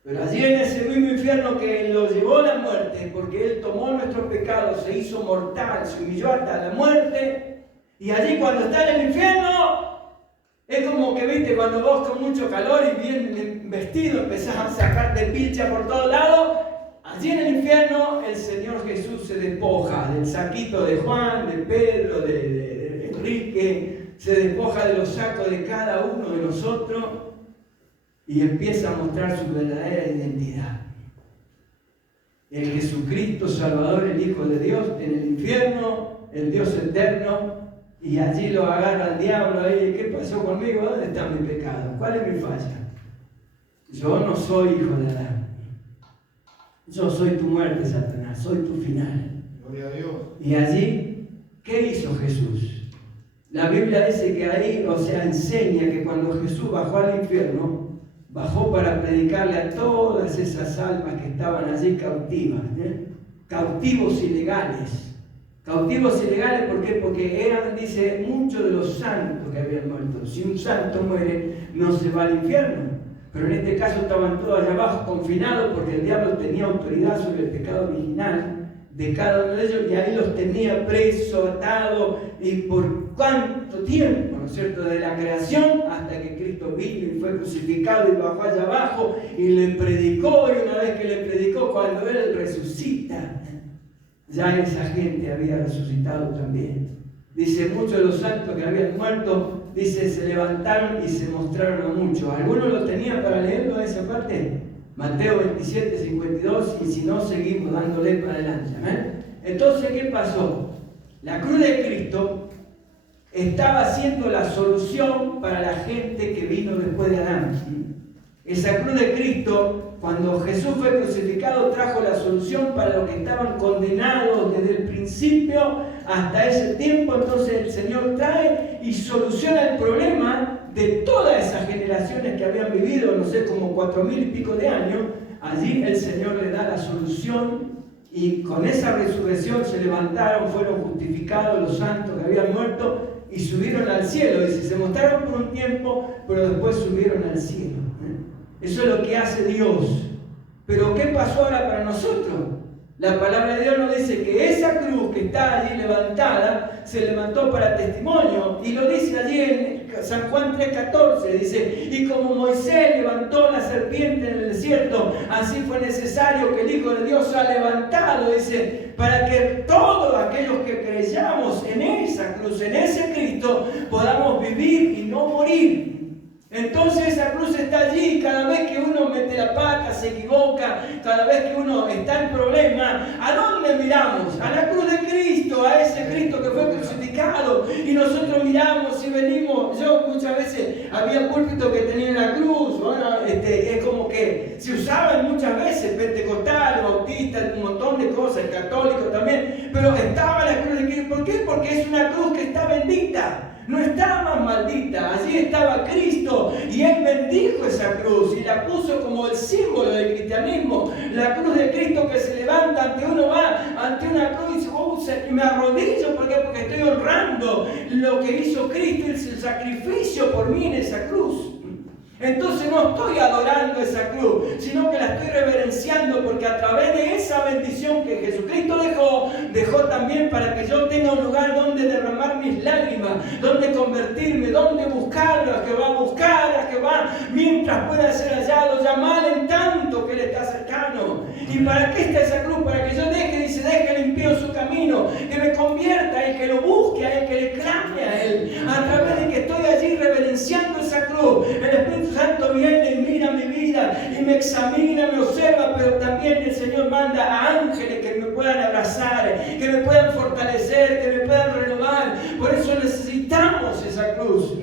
Pero allí en ese mismo infierno que lo llevó a la muerte, porque Él tomó nuestros pecados, se hizo mortal, se humilló hasta la muerte. Y allí cuando está en el infierno, es como que, viste, cuando vos con mucho calor y bien vestido empezás a sacarte pilcha por todos lados, allí en el infierno el Señor Jesús se despoja del saquito de Juan, de Pedro, de Enrique, se despoja de los sacos de cada uno de nosotros y empieza a mostrar su verdadera identidad. El Jesucristo Salvador, el Hijo de Dios, en el infierno, el Dios eterno, Y allí lo agarra el diablo ahí. ¿Qué pasó conmigo? ¿Dónde está mi pecado? ¿Cuál es mi falla? Yo no soy hijo de Adán. Yo soy tu muerte, Satanás. Soy tu final. Gloria a Dios. Y allí, ¿qué hizo Jesús? La Biblia dice que ahí, enseña que cuando Jesús bajó al infierno, bajó para predicarle a todas esas almas que estaban allí cautivas, cautivos ilegales. Cautivos ilegales, ¿por qué? Porque eran, dice, muchos de los santos que habían muerto. Si un santo muere, no se va al infierno. Pero en este caso estaban todos allá abajo confinados porque el diablo tenía autoridad sobre el pecado original de cada uno de ellos y ahí los tenía presos, atados, y por cuánto tiempo, ¿no es cierto?, de la creación hasta que Cristo vino y fue crucificado y bajó allá abajo y le predicó, y una vez que le predicó, cuando Él resucita, ya esa gente había resucitado también. Dice, muchos de los santos que habían muerto, dice, se levantaron y se mostraron a muchos. ¿Algunos lo tenían para leerlo esa parte? Mateo 27, 52, y si no, seguimos dándole para adelante. Entonces, ¿qué pasó? La cruz de Cristo estaba siendo la solución para la gente que vino después de Adán. Esa cruz de Cristo, cuando Jesús fue crucificado, trajo la solución para los que estaban condenados desde el principio hasta ese tiempo. Entonces el Señor trae y soluciona el problema de todas esas generaciones que habían vivido, no sé, como 4.000 y pico de años. Allí el Señor le da la solución y con esa resurrección se levantaron, fueron justificados los santos que habían muerto y subieron al cielo. Dice, se mostraron por un tiempo, pero después subieron al cielo. Eso es lo que hace Dios. Pero ¿qué pasó ahora para nosotros? La palabra de Dios nos dice que esa cruz que está allí levantada se levantó para testimonio, y lo dice allí en San Juan 3:14, dice, y como Moisés levantó la serpiente en el desierto, así fue necesario que el Hijo de Dios sea levantado, dice, para que todos aquellos que creyamos en esa cruz, en ese Cristo, podamos vivir y no morir. Entonces esa cruz está allí. Cada vez que uno mete la pata, se equivoca, cada vez que uno está en problema, ¿a dónde miramos? A la cruz de Cristo, a ese Cristo que fue crucificado, y nosotros miramos y venimos. Yo muchas veces había púlpitos que tenían la cruz, bueno, es como que se usaban muchas veces, pentecostal, bautista, un montón de cosas, el católico también, pero estaba la cruz de Cristo. ¿Por qué? Porque es una cruz que está bendita. No estaba maldita, allí estaba Cristo y Él bendijo esa cruz y la puso como el símbolo del cristianismo. La cruz de Cristo que se levanta ante uno, va ante una cruz y dice, oh, me arrodillo. ¿Por qué? Porque estoy honrando lo que hizo Cristo, el sacrificio por mí en esa cruz. Entonces no estoy adorando esa cruz, sino que la estoy reverenciando, porque a través de esa bendición que Jesucristo dejó también para que yo tenga un lugar donde derramar mis lágrimas, donde convertirme, donde buscarlo, buscar a Jehová mientras pueda ser hallado, llamarle en tanto que Él está cercano. ¿Y para qué está esa cruz? Para que yo deje limpio su camino, que me convierta a Él, que lo busque a Él, que le clame a Él. A través de que estoy allí reverenciando esa cruz, el Espíritu Santo viene y mira mi vida y me examina, me observa, pero también el Señor manda a ángeles que me puedan abrazar, que me puedan fortalecer, que me puedan renovar. Por eso necesitamos esa cruz.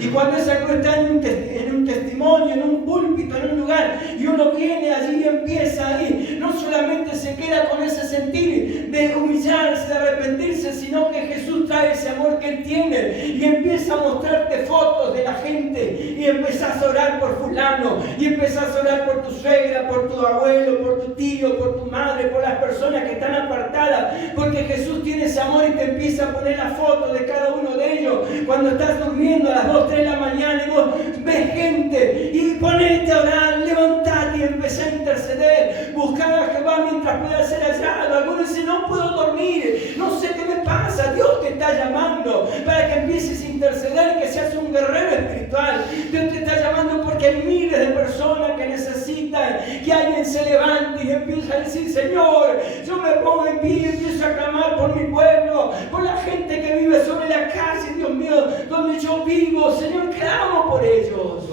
Y cuando esa cruz está en un testimonio, en un púlpito, en un lugar, y uno viene allí y empieza ahí, no solamente se queda con ese sentir de humillarse, de arrepentirse, sino que Jesús trae ese amor que Él tiene y empieza a mostrarte fotos de la gente, y empezás a orar por fulano, y empezás a orar por tu suegra, por tu abuelo, por tu tío, por tu madre, por las personas que están apartadas, porque Jesús tiene ese amor y te empieza a poner la foto de cada uno de ellos. Cuando estás durmiendo a las 2, 3 de la mañana y vos ves gente, y ponete a orar, levantate y empecé a interceder, buscar a Jehová mientras pueda ser hallado. Algunos dicen, no puedo dormir, no sé qué me pasa. Dios te está llamando para que empieces a interceder, que seas un guerrero espiritual. Dios te está llamando porque hay miles de personas que necesitan que alguien se levante y empiece a decir, Señor, yo me pongo en pie y empiezo a clamar por mi pueblo, por la gente que vive sobre la calle, Dios mío, donde yo vivo. Señor, clamo por ellos.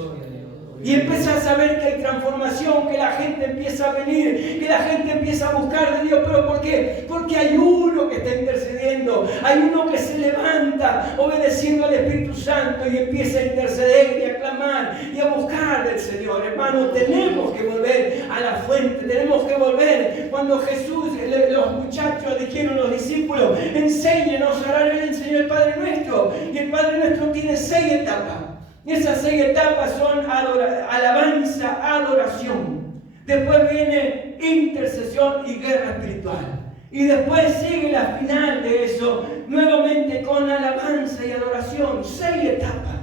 Y empiezas a ver que hay transformación, que la gente empieza a venir, que la gente empieza a buscar de Dios. ¿Pero por qué? Porque hay uno que está intercediendo, Hay uno que se levanta obedeciendo al Espíritu Santo y empieza a interceder y a clamar y a buscar del Señor. Hermano, tenemos que volver a la fuente, tenemos que volver. Cuando Jesús, los muchachos dijeron, los discípulos, enséñenos a orar, Él enseñó el Padre Nuestro. Y el Padre Nuestro tiene 6 etapas. Y esas 6 etapas son alabanza, adoración. Después viene intercesión y guerra espiritual. Y después sigue la final de eso, nuevamente con alabanza y adoración. 6 etapas.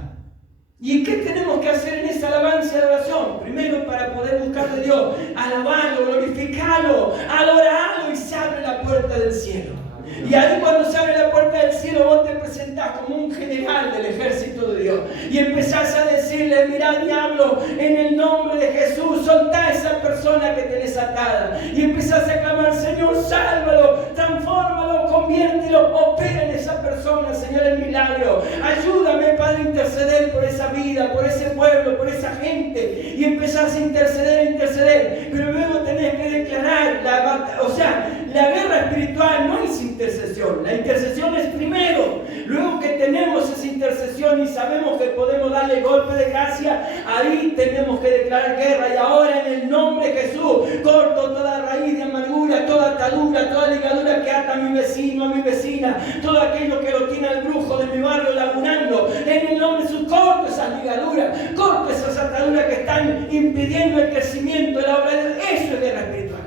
¿Y qué tenemos que hacer en esa alabanza y adoración? Primero, para poder buscar de Dios, alabarlo, glorificarlo, adorarlo, y se abre la puerta del cielo. Y ahí cuando se abre la puerta del cielo, vos te presentás como un general del ejército de Dios. Y empezás a decirle, mirá, diablo, en el nombre de Jesús, soltá a esa persona que tenés atada. Y empezás a clamar, Señor, sálvalo, transfórmalo, conviértelo, opera en esa persona, Señor, el milagro. Ayúdame, Padre, a interceder por esa vida, por ese pueblo, por esa gente. Y empezás a interceder. Pero luego tenés que declarar la guerra espiritual no es intercesión. La intercesión es primero. Luego que tenemos esa intercesión y sabemos que podemos darle golpe de gracia, ahí tenemos que declarar guerra. Y ahora en el nombre de Jesús, corto toda raíz de amargura, toda atadura, toda ligadura que ata a mi vecino, a mi vecina, todo aquello que lo tiene al brujo de mi barrio lagunando. En el nombre de Jesús, corto esas ligaduras, corto esas ataduras que están impidiendo el crecimiento de la obra de Dios. Eso es guerra espiritual.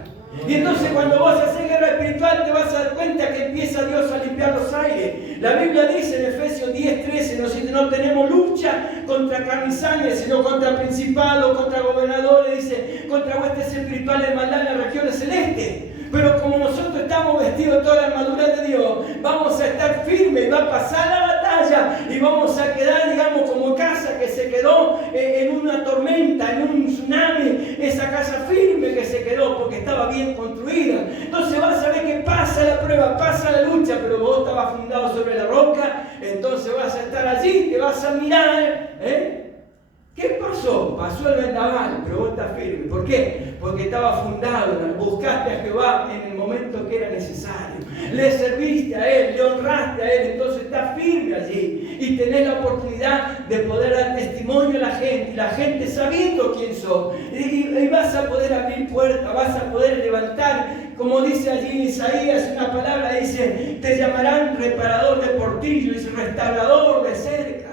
Y entonces cuando vos haces guerra espiritual te vas a dar cuenta que empieza Dios a limpiar los aires. La Biblia dice en Efesios 10:13, no tenemos lucha contra carne y sangre, sino contra principados, contra gobernadores, dice, contra huestes espirituales de maldad en las regiones celestes. Pero como nosotros estamos vestidos de toda la armadura de Dios, vamos a estar firmes, va a pasar la batalla y vamos a quedar, digamos, como casa que se quedó en una tormenta, en un tsunami, esa casa firme que se quedó porque estaba bien construida. Entonces vas a ver que pasa la prueba, pasa la lucha, pero vos estabas fundado sobre la roca, entonces vas a estar allí, te vas a mirar, ¿Qué pasó? Pasó el vendaval, pero vos estás firme. ¿Por qué? Porque estaba fundado, buscaste a Jehová en el momento que era necesario. Le serviste a Él, le honraste a Él, entonces estás firme allí. Y tenés la oportunidad de poder dar testimonio a la gente, y la gente sabiendo quién sos. Y vas a poder abrir puertas, vas a poder levantar, como dice allí en Isaías, una palabra, dice, te llamarán reparador de portillos, dice, restaurador de cercas.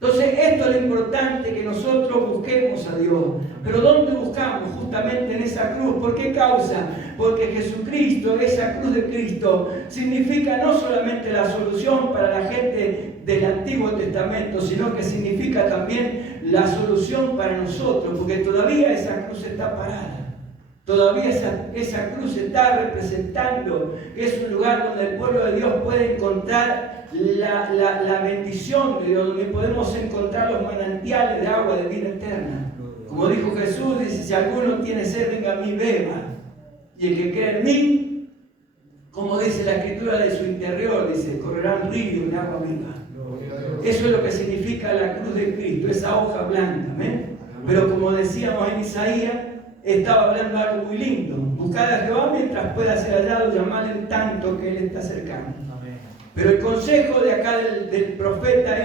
Entonces, esto es lo importante, que nosotros busquemos a Dios. Pero ¿dónde buscamos? Justamente en esa cruz. ¿Por qué causa? Porque Jesucristo, esa cruz de Cristo, significa no solamente la solución para la gente del Antiguo Testamento, sino que significa también la solución para nosotros, porque todavía esa cruz está parada. Todavía esa cruz está representando que es un lugar donde el pueblo de Dios puede encontrar la bendición de Dios, donde podemos encontrar los manantiales de agua de vida eterna. Como dijo Jesús, dice, si alguno tiene sed, venga a mí, beba. Y el que cree en mí, como dice la Escritura, de su interior, dice, correrán ríos de agua viva. Eso es lo que significa la cruz de Cristo, esa hoja blanca. ¿Ven? Pero como decíamos en Isaías, estaba hablando algo muy lindo. Buscad a Jehová mientras pueda ser hallado, llamarle en tanto que Él está cercano. Pero el consejo de acá del profeta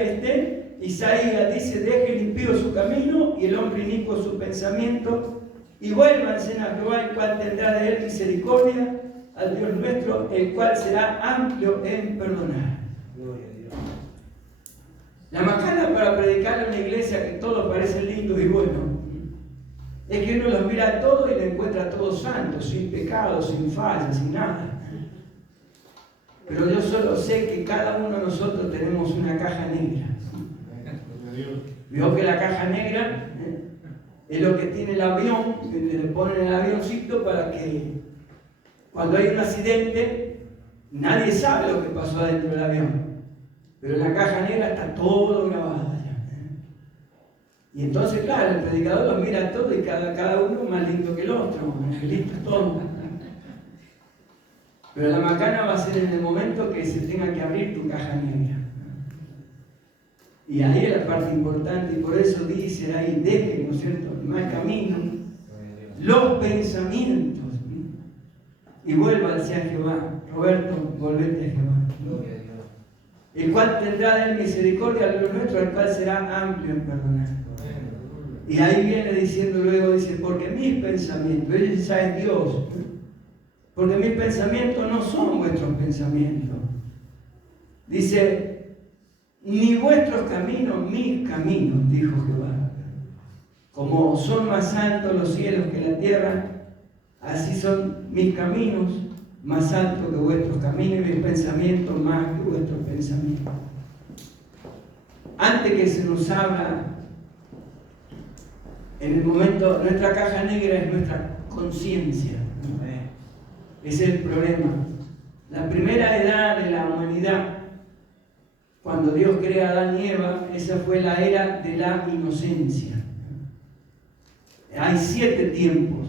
Isaías, dice, deje el impío su camino y el hombre inicuo su pensamiento, y vuélvanse a Jehová, el cual tendrá de él misericordia, al Dios nuestro, el cual será amplio en perdonar. La macana para predicar en una iglesia que todos parecen lindos y buenos, es que uno los mira a todos y le encuentra a todos santos, sin pecado, sin fallas, sin nada. Pero yo solo sé que cada uno de nosotros tenemos una caja negra. Vio que la caja negra es lo que tiene el avión, que le ponen el avioncito para que cuando hay un accidente nadie sabe lo que pasó adentro del avión. Pero en la caja negra está todo grabado. Y entonces, claro, el predicador los mira a todos y cada uno más lindo que el otro, angelitos todos. Pero la macana va a ser en el momento que se tenga que abrir tu caja negra. Y ahí es la parte importante, y por eso dice ahí, deje, ¿no es cierto?, el mal camino, los pensamientos, y vuelva hacia Jehová. Roberto, volvete a Jehová. El cual tendrá de misericordia a los nuestros, el cual será amplio en perdonar. Y ahí viene diciendo luego, dice, porque mis pensamientos, ellos saben Dios, porque mis pensamientos no son vuestros pensamientos. Dice, ni vuestros caminos, mis caminos, dijo Jehová. Como son más altos los cielos que la tierra, así son mis caminos más altos que vuestros caminos y mis pensamientos más que vuestros pensamientos. Antes que se nos habla, en el momento, nuestra caja negra es nuestra conciencia. Ese es el problema. La primera edad de la humanidad, cuando Dios crea a Adán y Eva, esa fue la era de la inocencia. Hay 7 tiempos.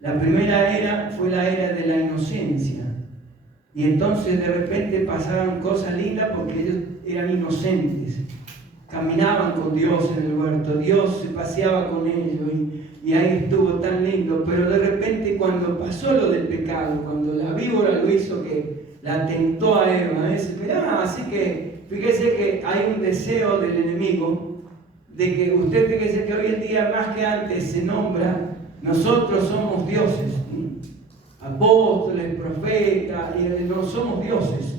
La primera era fue la era de la inocencia. Y entonces de repente pasaron cosas lindas porque ellos eran inocentes. Caminaban con Dios en el huerto, Dios se paseaba con ellos y ahí estuvo tan lindo. Pero de repente cuando pasó lo del pecado, cuando la víbora lo hizo, que la tentó a Eva, así que fíjese que hay un deseo del enemigo de que usted, fíjese que hoy en día más que antes se nombra, nosotros somos dioses, apóstoles, profetas, y no somos dioses,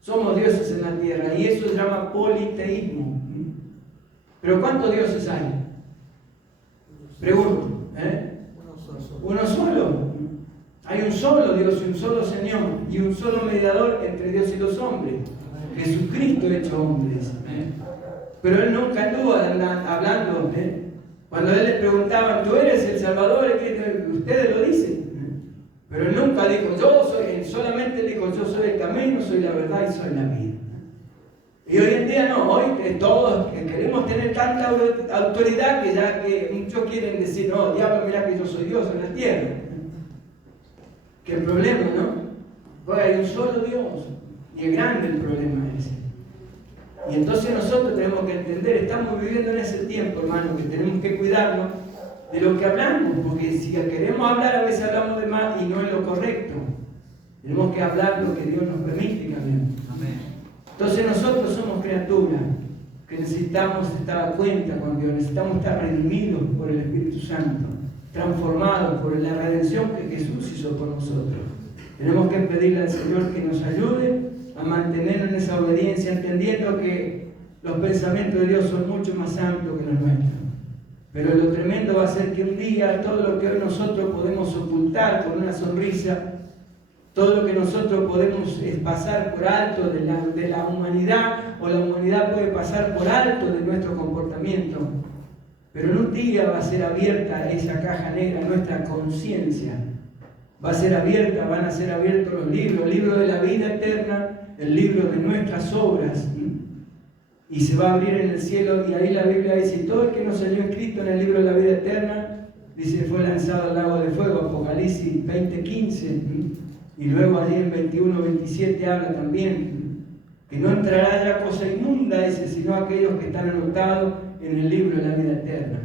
somos dioses en la tierra, y eso se llama politeísmo. Pero ¿cuántos dioses hay? Pregunto, ¿uno solo? Hay un solo Dios y un solo Señor y un solo mediador entre Dios y los hombres, Jesucristo hecho hombre. Pero Él nunca anduvo hablando. Cuando Él le preguntaban, ¿tú eres el Salvador? Ustedes lo dicen. Pero Él nunca dijo, yo soy. Él solamente dijo, yo soy el camino, soy la verdad y soy la vida. Y hoy en día no, hoy todos queremos tener tanta autoridad que ya que muchos quieren decir, no, diablo, mira que yo soy Dios en la tierra. Qué problema, ¿no? Pues hay un solo Dios y es grande el problema ese. Y entonces nosotros tenemos que entender, estamos viviendo en ese tiempo, hermano, que tenemos que cuidarnos de lo que hablamos, porque si queremos hablar, a veces hablamos de más y no es lo correcto. Tenemos que hablar lo que Dios nos permite, amén. Entonces nosotros somos criaturas que necesitamos estar a cuenta con Dios, necesitamos estar redimidos por el Espíritu Santo, transformados por la redención que Jesús hizo por nosotros. Tenemos que pedirle al Señor que nos ayude a mantenernos en esa obediencia, entendiendo que los pensamientos de Dios son mucho más amplios que los nuestros. Pero lo tremendo va a ser que un día todo lo que hoy nosotros podemos ocultar con una sonrisa, todo lo que nosotros podemos pasar por alto de la humanidad, o la humanidad puede pasar por alto de nuestro comportamiento, pero en un día va a ser abierta esa caja negra, nuestra conciencia. Va a ser abierta, van a ser abiertos los libros, el libro de la vida eterna, el libro de nuestras obras, y se va a abrir en el cielo, y ahí la Biblia dice, todo el que no salió inscrito en el libro de la vida eterna, dice, fue lanzado al lago de fuego, Apocalipsis 20:15, y luego allí en 21:27 habla también, que no entrará ya cosa inmunda, dice, sino aquellos que están anotados en el libro de la vida eterna.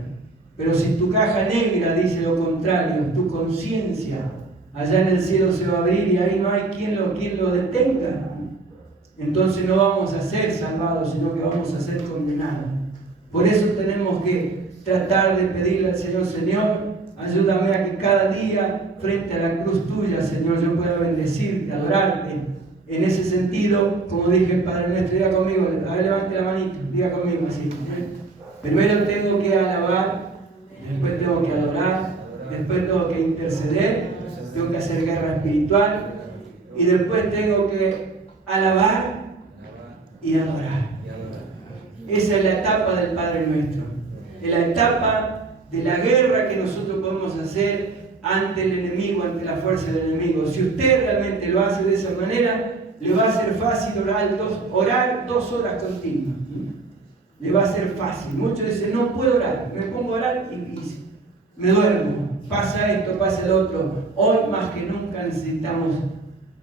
Pero si tu caja negra dice lo contrario, tu conciencia, allá en el cielo se va a abrir y ahí no hay quien lo detenga. Entonces no vamos a ser salvados, sino que vamos a ser condenados. Por eso tenemos que tratar de pedirle al Señor, Señor, ayúdame a que cada día, frente a la cruz tuya, Señor, yo pueda bendecirte, adorarte. En ese sentido, como dije el Padre nuestro, diga conmigo, a ver, levante la manito, diga conmigo así. Primero tengo que alabar, después tengo que adorar, después tengo que interceder, tengo que hacer guerra espiritual y después tengo que alabar y adorar. Esa es la etapa del Padre Nuestro. Es la etapa de la guerra que nosotros podemos hacer ante el enemigo, ante la fuerza del enemigo. Si usted realmente lo hace de esa manera, le va a ser fácil orar 2 horas continuas. Le va a ser fácil. Muchos dicen, no puedo orar. Me pongo a orar y me duermo. Pasa esto, pasa el otro. Hoy más que nunca necesitamos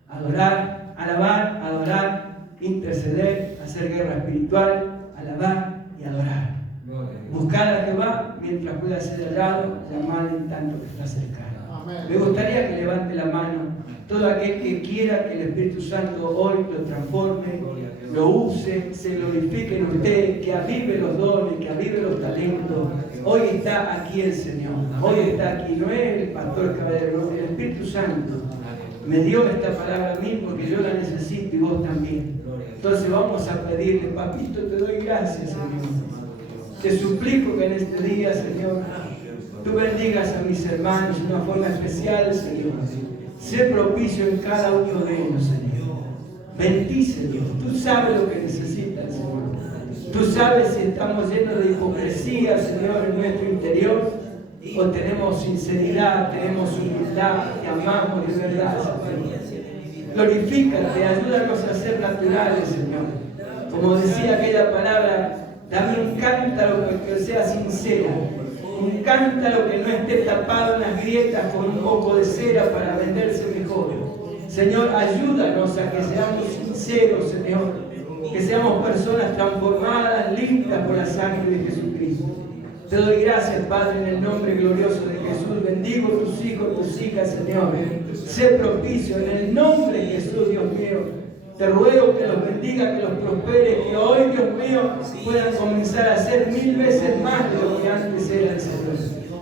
adorar, alabar, adorar, interceder, hacer guerra espiritual, alabar y adorar. Buscar a Jehová mientras pueda ser hallado, llamar en tanto que está cercano. Me gustaría que levante la mano todo aquel que quiera que el Espíritu Santo hoy lo transforme, lo use, se glorifique en usted, que avive los dones, que avive los talentos. Hoy está aquí el Señor, hoy está aquí, no es el pastor Caballero, no, el Espíritu Santo me dio esta palabra a mí porque yo la necesito y vos también. Entonces vamos a pedirle, papito, te doy gracias, Señor. Te suplico que en este día, Señor, tú bendigas a mis hermanos de una forma especial, Señor. Sé propicio en cada uno de ellos, Señor. Bendice, Dios. Tú sabes lo que necesitan, Señor. Tú sabes si estamos llenos de hipocresía, Señor, en nuestro interior, o tenemos sinceridad, tenemos humildad, te amamos de verdad, Señor. Glorifícate, ayúdanos a ser naturales, Señor. Como decía aquella palabra, dame un cántaro que sea sincero, un cántaro que no esté tapado en las grietas con un poco de cera para venderse mejor. Señor, ayúdanos a que seamos sinceros, Señor, que seamos personas transformadas, limpias por la sangre de Jesucristo. Te doy gracias, Padre, en el nombre glorioso de Jesús. Bendigo tus hijos, tus hijas, Señor. Sé propicio en el nombre de Jesús, Dios mío. Te ruego que los bendiga, que los prospere, que hoy, Dios mío, puedan comenzar a ser 1000 veces más de lo que antes eran, Señor.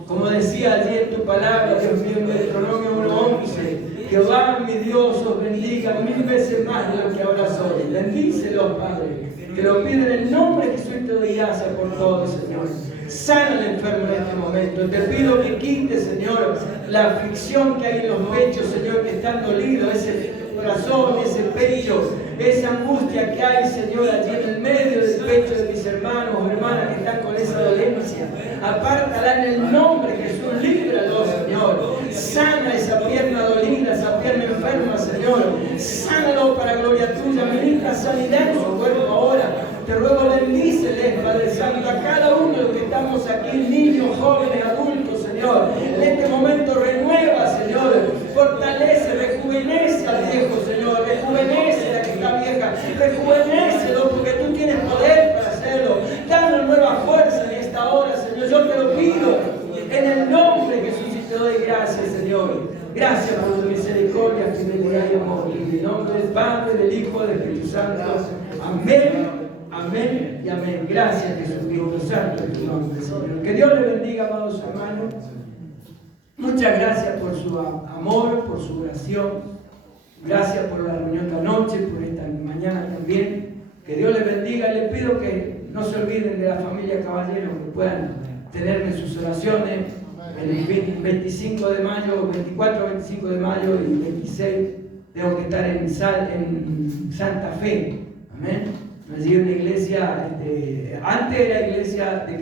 Como decía allí en tu palabra, Dios mío, en Deuteronomio 1:11, Jehová, mi Dios, os bendiga 1000 veces más de lo que ahora soy. Bendícelos, Padre. Te lo pido en el nombre de Jesús y te doy gracias por todo, Señor. Sana al enfermo en este momento. Te pido que quite, Señor, la aflicción que hay en los pechos, Señor, que están dolidos, ese corazón, ese pecho, esa angustia que hay, Señor, allí en el medio del pecho de mis hermanos o hermanas que están con esa dolencia. Apártala en el nombre de Jesús, líbralo, Señor. Sana esa pierna dolida, esa pierna enferma, Señor. Sánalo para gloria tuya. Ministra sanidad en su cuerpo ahora. Te ruego, bendíceles, Padre Santo, a cada uno de los que estamos aquí, niños, jóvenes, adultos, Señor. En este momento renueva, Señor. Fortalece, rejuvenece al viejo, Señor. Rejuvenece a la que está vieja. Rejuvenécelo porque tú tienes poder para hacerlo. Danos nueva fuerza en esta hora, Señor. Yo te lo pido en el nombre de Jesús y te doy gracias, Señor. Gracias por tu misericordia, fidelidad y amor. En el nombre del Padre, del Hijo y del Espíritu Santo. Amén. Amén y amén. Gracias, Jesucristo Santo, en tu nombre, Señor. Que Dios le bendiga, amados hermanos. Muchas gracias por su amor, por su oración. Gracias por la reunión de anoche, por esta mañana también. Que Dios le bendiga. Les pido que no se olviden de la familia Caballero, que puedan tenerme sus oraciones. El 25 de mayo, 24, 25 de mayo y 26 tengo que estar en Santa Fe. Amén. Allí una iglesia, antes era iglesia de